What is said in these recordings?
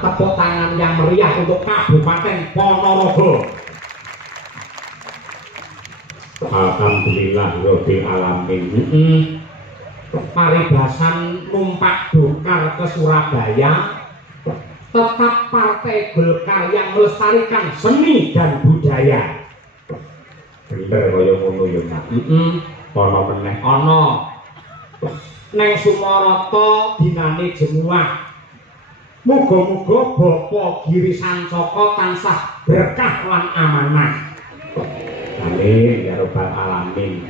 tepuk tangan yang meriah untuk Kabupaten Ponorogo. Alhamdulillah Rabbil Alamin. Paribasan numpak dokar ke Surabaya, tetap Partai Golkar yang melestarikan seni dan budaya. Bener kaya ngono ya, Mas. Ana meneh ana neng Sumarata dinane jemuah. Muga-muga Bapak Giri Sancaka tansah berkah lan amanah. Amin ya rabbal alamin.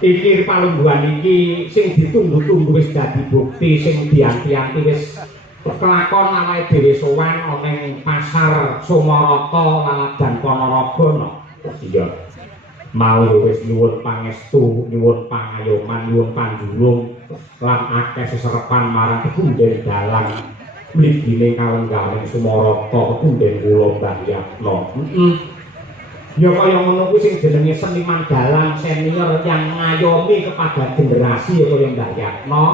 Iki palungguhan iki sing ditunggu-tunggu wis dadi bukti, sing dianti-anti wis kelakon awake dhewe sowan ana ning pasar Sumarata Laladan Ponorogo no. Iya. Mau wis nyuwun pangestu, nyuwun pangayoman, nyuwun panjulung lan akeh seserepan marang Kunden Dalang. Mligine kalenggaring Sumarata Kunden kula Mbah Yatno. Ya kaya ngono kuwi sing jenenge seniman dalang senior yang ngayomi kepada generasi ya kaya Mbah Yatno.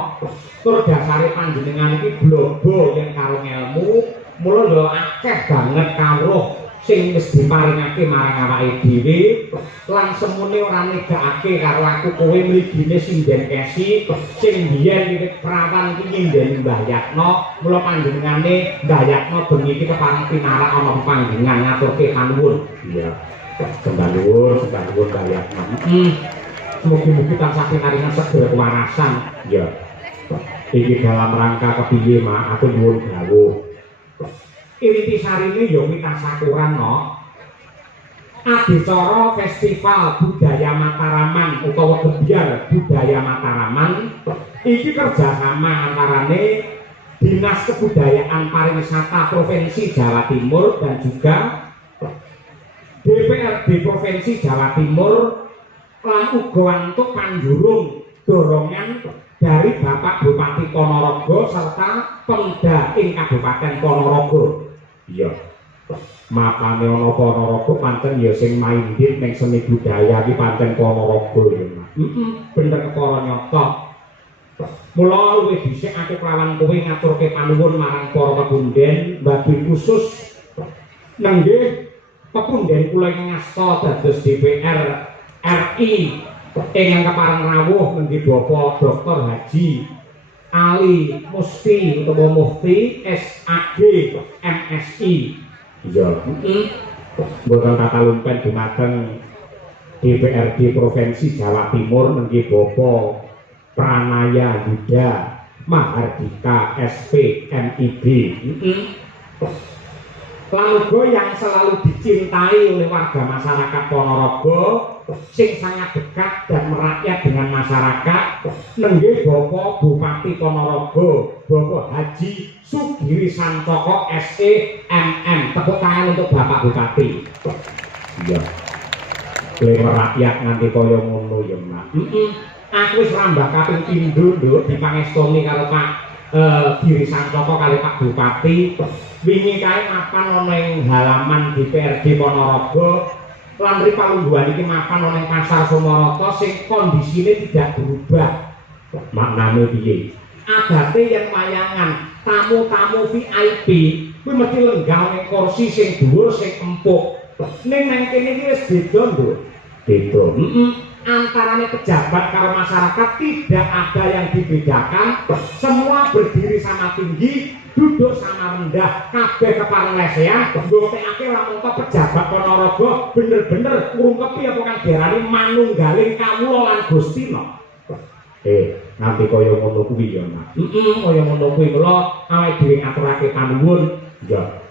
Tur dasare panjenengan iki blobo yang karo ilmu, mula ya akeh banget kawruh sing wis diparingake marang awake dhewe lan semune ora negakake karo aku kowe mligine sinden kesi sing biyen iki prawan iki nyindeni Mbah Yatno. Mula panjenengane Mbah Yatno bengi iki kepareng pinarak ana panggengan ngaturke panuwun. Iya. Sembah nuwun Mbah Yatno. Mugi-mugi tansah pinaringan segera kewarasan. Ya. Iki dalam rangka kepiye mak aku nyuwun dawuh. Intisarine ya kuwi tasyakuran no. Adicara Festival Budaya Mataraman utawa Gebyar Budaya Mataraman iki kerjasama antarane Dinas Kebudayaan Pariwisata Provinsi Jawa Timur dan juga DPRD Provinsi Jawa Timur lan uga untuk panjurung dorongan dari Bapak Bupati Ponorogo serta Pemda ing Kabupaten Ponorogo. Iya. mapane ana Ponorogo pancen ya sing maindit ning seni budaya iki pancen Ponorogo ya Mas. Bener kepara nyata. Mula luwih dhisik aku kelawan kowe ngaturke panuwun marang para pepunden bagi khusus nenggih pepunden kula ing ngasta dados DPR RI ingkang kepareng rawuh nenggih Bapak Dr. Haji Ali Musti utawa Mufti SAG MSI. Iya. Mboten kata lumpen dumateng DPRD Provinsi Jawa Timur nenggih Bapak Pranaya Yuda Mahardika SP MIB. Lalugo yang selalu dicintai oleh warga masyarakat Ponorogo sing sangat dekat dan merakyat dengan masyarakat nenggih Bapak Bupati Ponorogo Bapak Haji Sugiri Sancoko SE MM. Tepuk tangan untuk Bapak Bupati. Iya. Lewat rakyat nganti kaya ngono ya Mas. Aku wis rambah kaping pindho nduk dipangestoni karo Pak Giri Sancoko kali Pak Bupati. Wingi kae mapan ana ing halaman DPRD Ponorogo lan ripalungguhan iki mapan ana ing Pasar Sumarata sing kondisine tidak berubah. Maknane piye? Adate yen wayangan tamu-tamu VIP kuwi mesti lenggah ning kursi sing dhuwur sing empuk. Ning nang kene iki wis beda nduk. Beda. Antaranya pejabat karo masyarakat tidak ada yang dibedakan, semua berdiri sama tinggi, duduk sama rendah, kabeh kepareng lesehan. Nggotekake lamun pejabat Ponorogo bener-bener ngungkepi apa kang diarani manunggaling kawula lan Gustina. Nanti kaya ngono kuwi ya, Mas. Kaya ngono kuwi kula awake dhewe ngaturake panuwun, ya.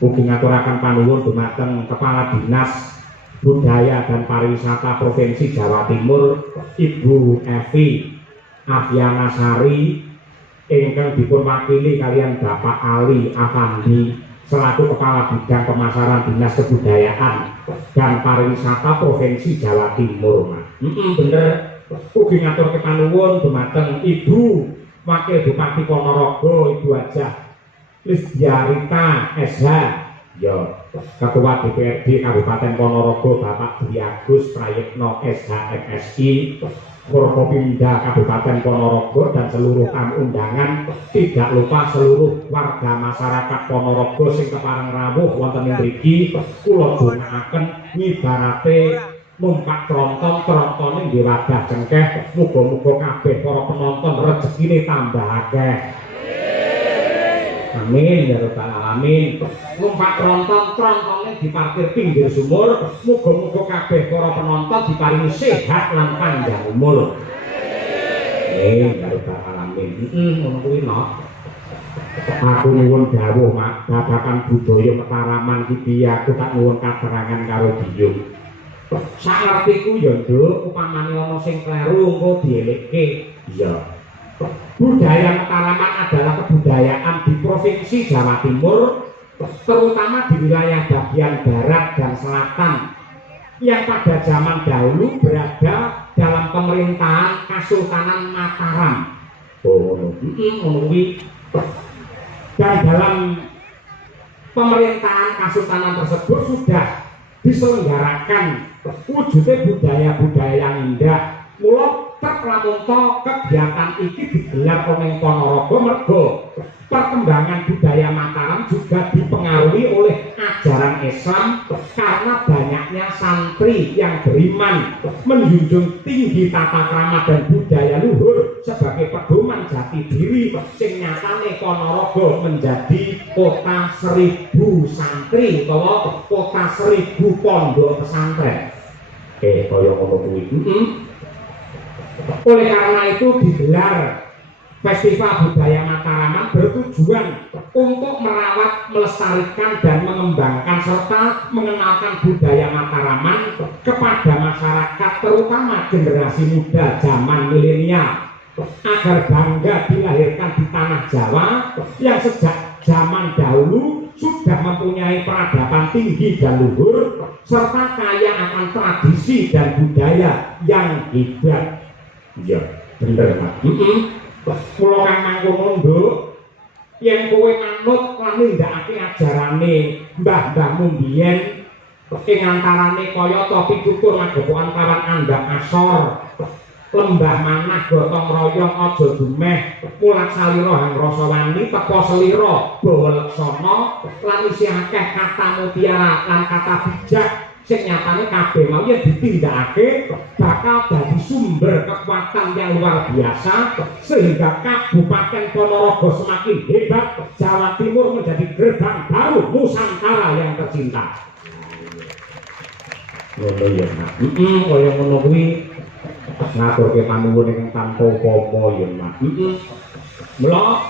Ugi ngaturaken panuwun dumateng Kepala Dinas Budaya dan Pariwisata Provinsi Jawa Timur Ibu Evi Aviana Sari ingkang dipun wakili kalian Bapak Ali Afandi selaku Kepala Bidang Pemasaran Dinas Kebudayaan dan Pariwisata Provinsi Jawa Timur. Mas. Bener ugi ngatur kepanuwun dumateng Ibu Wakil Bupati Ponorogo Ibu Hajah Lisdiarita SH. Ya, Ketua DPRD Kabupaten Ponorogo Bapak Dwi Agus Prayitno SHMSI, Forkopimda Kabupaten Ponorogo dan seluruh tamu undangan, tidak lupa seluruh warga masyarakat Ponorogo sing kepareng rawuh wonten ing mriki kula gunakaken ngibarate numpak tronton nggih wadah cengkeh, muga-muga kabeh para penonton rezekine tambah akeh. Amin ya rabbal alamin. Numpak trontonnya diparkir pinggir sumur. Muga-muga kabeh para penonton diparingi sehat lan panjang umur. Amin ya rabbal alamin. Ngono kuwi no. Aku nyuwun dawuh Mak, babagan budaya Mataraman iki piye aku tak nyuwun katerangan karo biyung. Sak ngertiku ya Nduk, upamane ana sing kleru engko dielekke. Iya. Budaya Mataraman adalah kebudayaan di Provinsi Jawa Timur, terutama di wilayah bagian barat dan selatan, yang pada zaman dahulu berada dalam pemerintahan Kesultanan Mataram. Dan dalam pemerintahan Kesultanan tersebut sudah diselenggarakan wujudnya budaya-budaya yang indah. Mula lamunta kegiatan iki digelar oleh Ponorogo mergo perkembangan budaya Mataram juga dipengaruhi oleh ajaran Islam karena banyaknya santri yang beriman menjunjung tinggi tata krama dan budaya luhur sebagai pedoman jati diri sing nyatane Ponorogo menjadi kota 1000 santri utawa kota 1000 pondok pesantren. Kaya ngono kuwi. Oleh karena itu digelar Festival Budaya Mataraman bertujuan untuk merawat, melestarikan dan mengembangkan serta mengenalkan budaya Mataraman kepada masyarakat terutama generasi muda zaman milenial agar bangga dilahirkan di tanah Jawa yang sejak zaman dahulu sudah mempunyai peradaban tinggi dan luhur serta kaya akan tradisi dan budaya yang hebat. Ya, bener Mas. Pulau Kang Mangkono Nduk yen kowe manut lan nindakake ajarane mbah-mbahmu biyen ing antarane kaya ta pitutur magepokan kawan andhap asor lembah manah gotong royong aja dumeh mulak salira hang rasa wani teka selira bawa leksana lan isih akeh kata mutiara lan kata bijak sing nyatane kabeh mau yen ditindakake bakal dadi sumber kekuatan yang luar biasa sehingga Kabupaten Ponorogo semakin hebat, Jawa Timur menjadi gerbang baru Nusantara yang tercinta. Ngono ya, Mak. Kaya ngono kuwi ngaturke panuwun ing tanpa apa-apa ya, Mak. Mula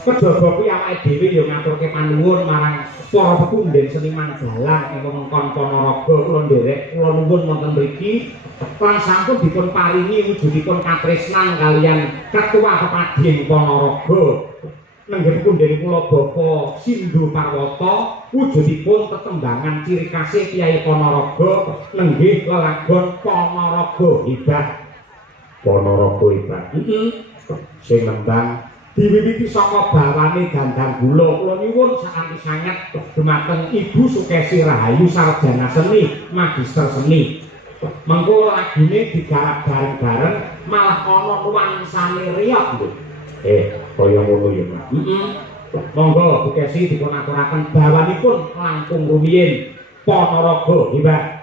kedaba kuwi awake dhewe ya ngaturke panuwun marang para pepunden seniman dalang ing wewengkon Ponorogo kula nderek kula nuwun wonten mriki lan sampun dipun paringi wujudipun katresnan kaliyan Ketua Kepading Ponorogo nenggih punden kula Bapak Sindhu Parwata wujudipun tetembangan ciri khas Kyai Ponorogo nenggih lelagon Ponorogo hebat. Ponorogo hebat. Sing nembang diwiwiti saka bawane Dandang Gula kula nyuwun sakanthi sanget dumateng Ibu Sukesi Rahayu sarjana seni magister seni mengko lagine digarap bareng-bareng malah ana nuansane riok lho kaya ngono ya Pak. Monggo Bu Kesi dipun aturaken bawanipun langkung rumiyin Ponorogo hebat.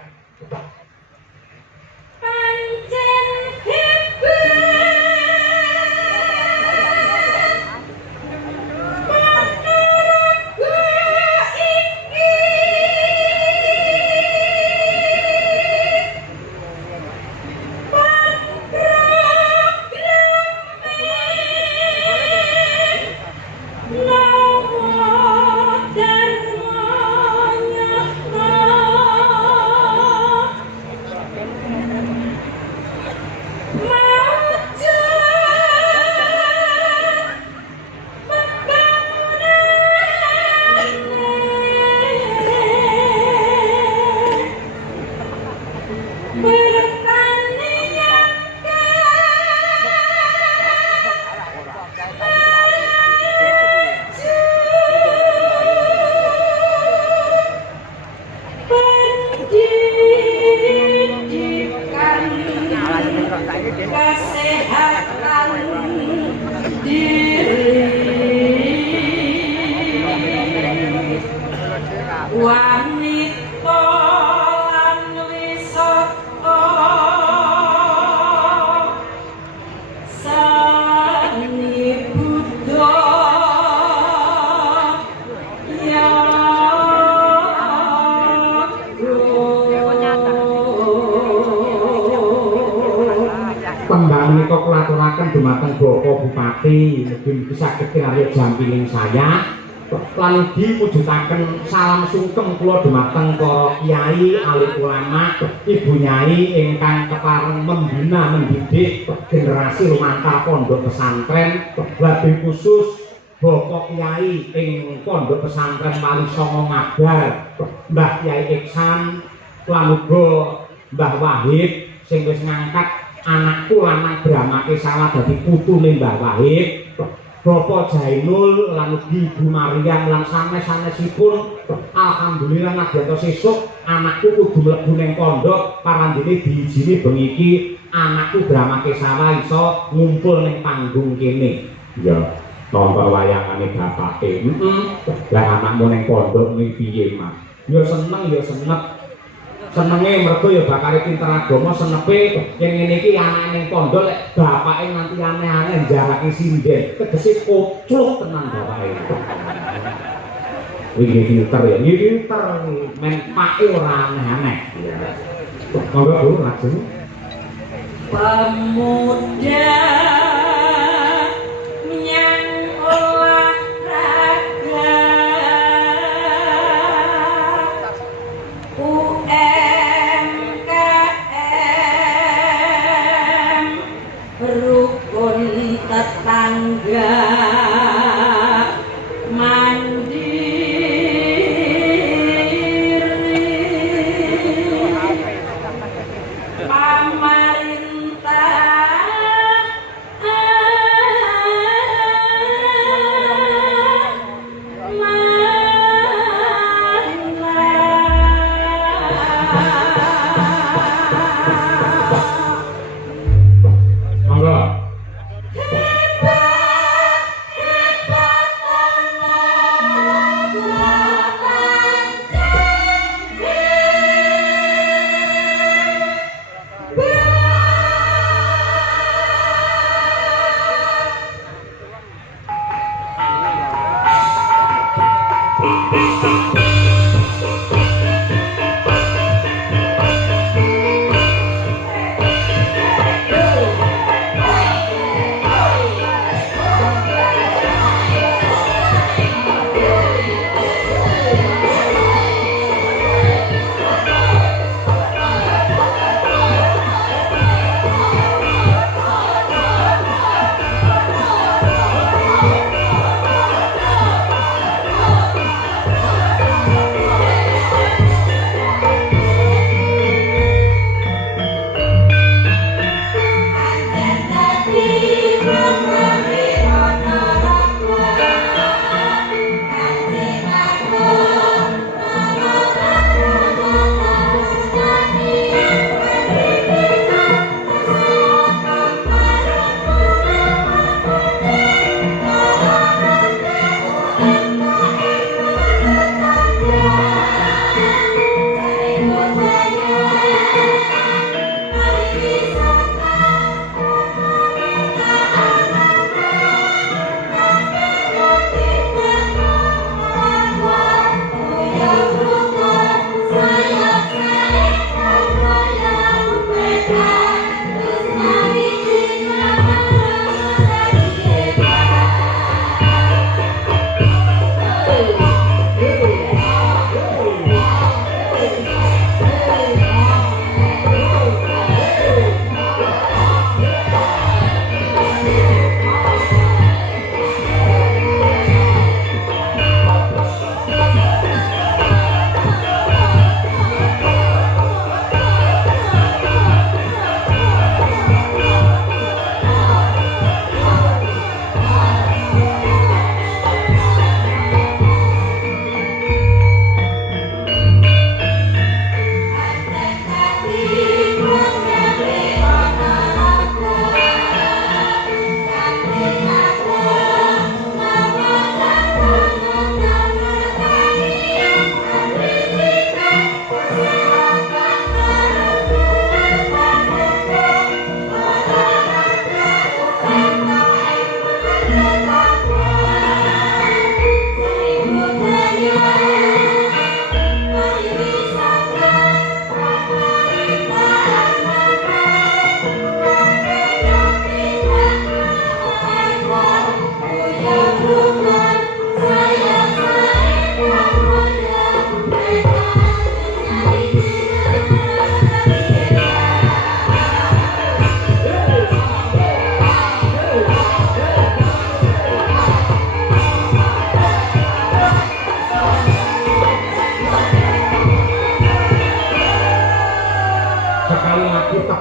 Dumateng Bapak Bupati mugi saged kinarya jampining saya lan ugi mujudaken salam sungkem kula dumateng para kiai alim ulama ibu nyai ingkang kepareng membina mendidik generasi lumantar pondok pesantren lebih khusus Bapak Kiai ing pondok pesantren Wali Songo Mabar Mbah Kiai Iksan lan uga Mbah Wahid sing wis ngangkat anakku lanang Bramake sawah dadi putune Mbah Wahid, Bapak Jainul lan ugi Ibu Maryam lan sanes-sanesipun alhamdulillah nadyanto sesuk anakku kudu mlebu ning pondok parandene diijini bengi iki anakku Bramake sawah iso ngumpul ning panggung kene. Ya, nonton wayangane bapake. Lah anakmu ning pondok kuwi piye, Mas? Ya seneng ya seneng. Senenge mergo ya bakare pinter agama senepe yen ngene iki anake ning pondok lek bapake nganti aneh-aneh njarake sinden tegese koclok tenan bapake. Iki pinter ya, iki pinter men pake ora aneh-aneh. Monggo Bu, lajeng. Pemuda tetangga mandiri pamarintah Monggo.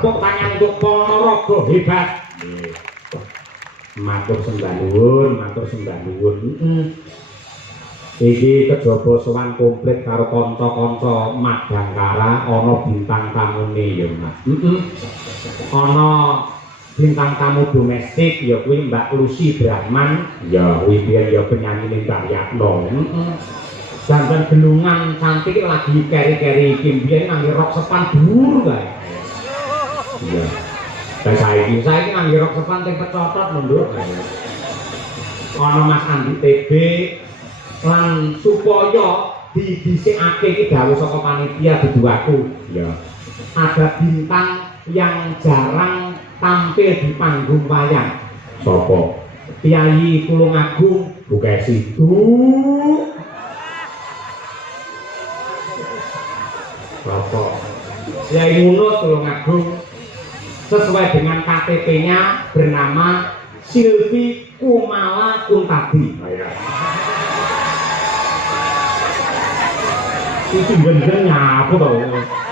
tepuk tangan untuk Ponorogo hebat. Matur sembah nuwun. Iki kejaba sowan komplit karo kanca-kanca Madangkara ana bintang tamune ya Mas. Ana bintang tamu domestik ya kuwi Mbak Lucy Brahman, ya kuwi biyen ya penyanyi Mbak Yatno. Dandan gelungan cantik lagi keri-keri iki biyen ngangge rok sepan dhuwur kae. Iya. Dan saiki ngangge rok sepan teng pecotot mundur. Ana Mas Andi TB lan supaya didhisikake iki dawuh saka panitia dudu aku. Ya. Ada bintang yang jarang tampil di panggung wayang. Sapa? Kyai Tulungagung Bukesi. Sapa? Kyai Ngunut Tulungagung sesuai dengan KTP-nya bernama Silvi Kumala Kuntadi. Itu bener apa tau?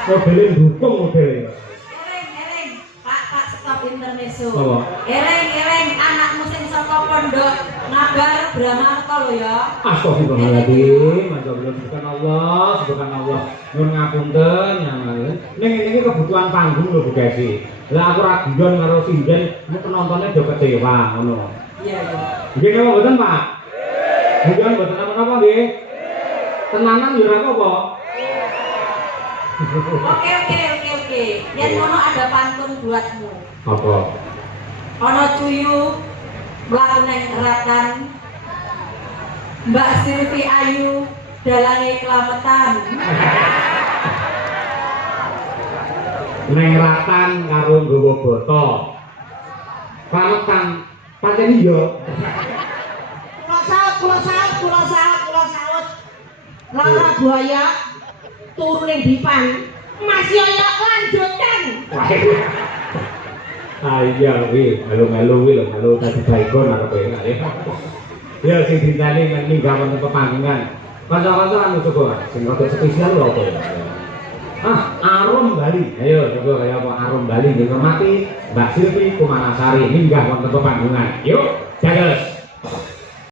Modelnya dukung modelnya. Eleng, Pak stop intermezzo. Apa? Eleng, anakmu sing saka pondok Nabar Brahma lho ya. Astagfirullahaladzim, subhanallah, subhanallah. Nyuwun ngapunten, nyaman. Ning iki kebutuhan panggung lho Bu Desi. Lah aku ra guyon karo sinden, penontonnya do kecewa ngono. Iya, iya. Nggih napa mboten, Pak? Guyon mboten apa-apa nggih. Tenanan ya ora apa-apa. Oke. Yen ngono ada pantun buatmu. Apa? Ono cuyu mlaku nang keratan. Mbak Silvi Ayu dalange kelametan. Neng ratan karo nggawa botol. Kelametan pancen iya. Kula saut. Lara buaya turu ning dipan. Masih ayo lanjutkan. Iya kuwi, melu-melu kuwi lho, melu dadi baikon arepe. Ya sing dinteni minggah wonten pepanggungan. Kanca-kanca anu coba sing rada spesial lho apa ya? Arum Bali. Ayo coba kaya apa Arum Bali nggih ngormati Mbak Silvi Kumanasari minggah wonten pepanggungan. Yuk, jagas.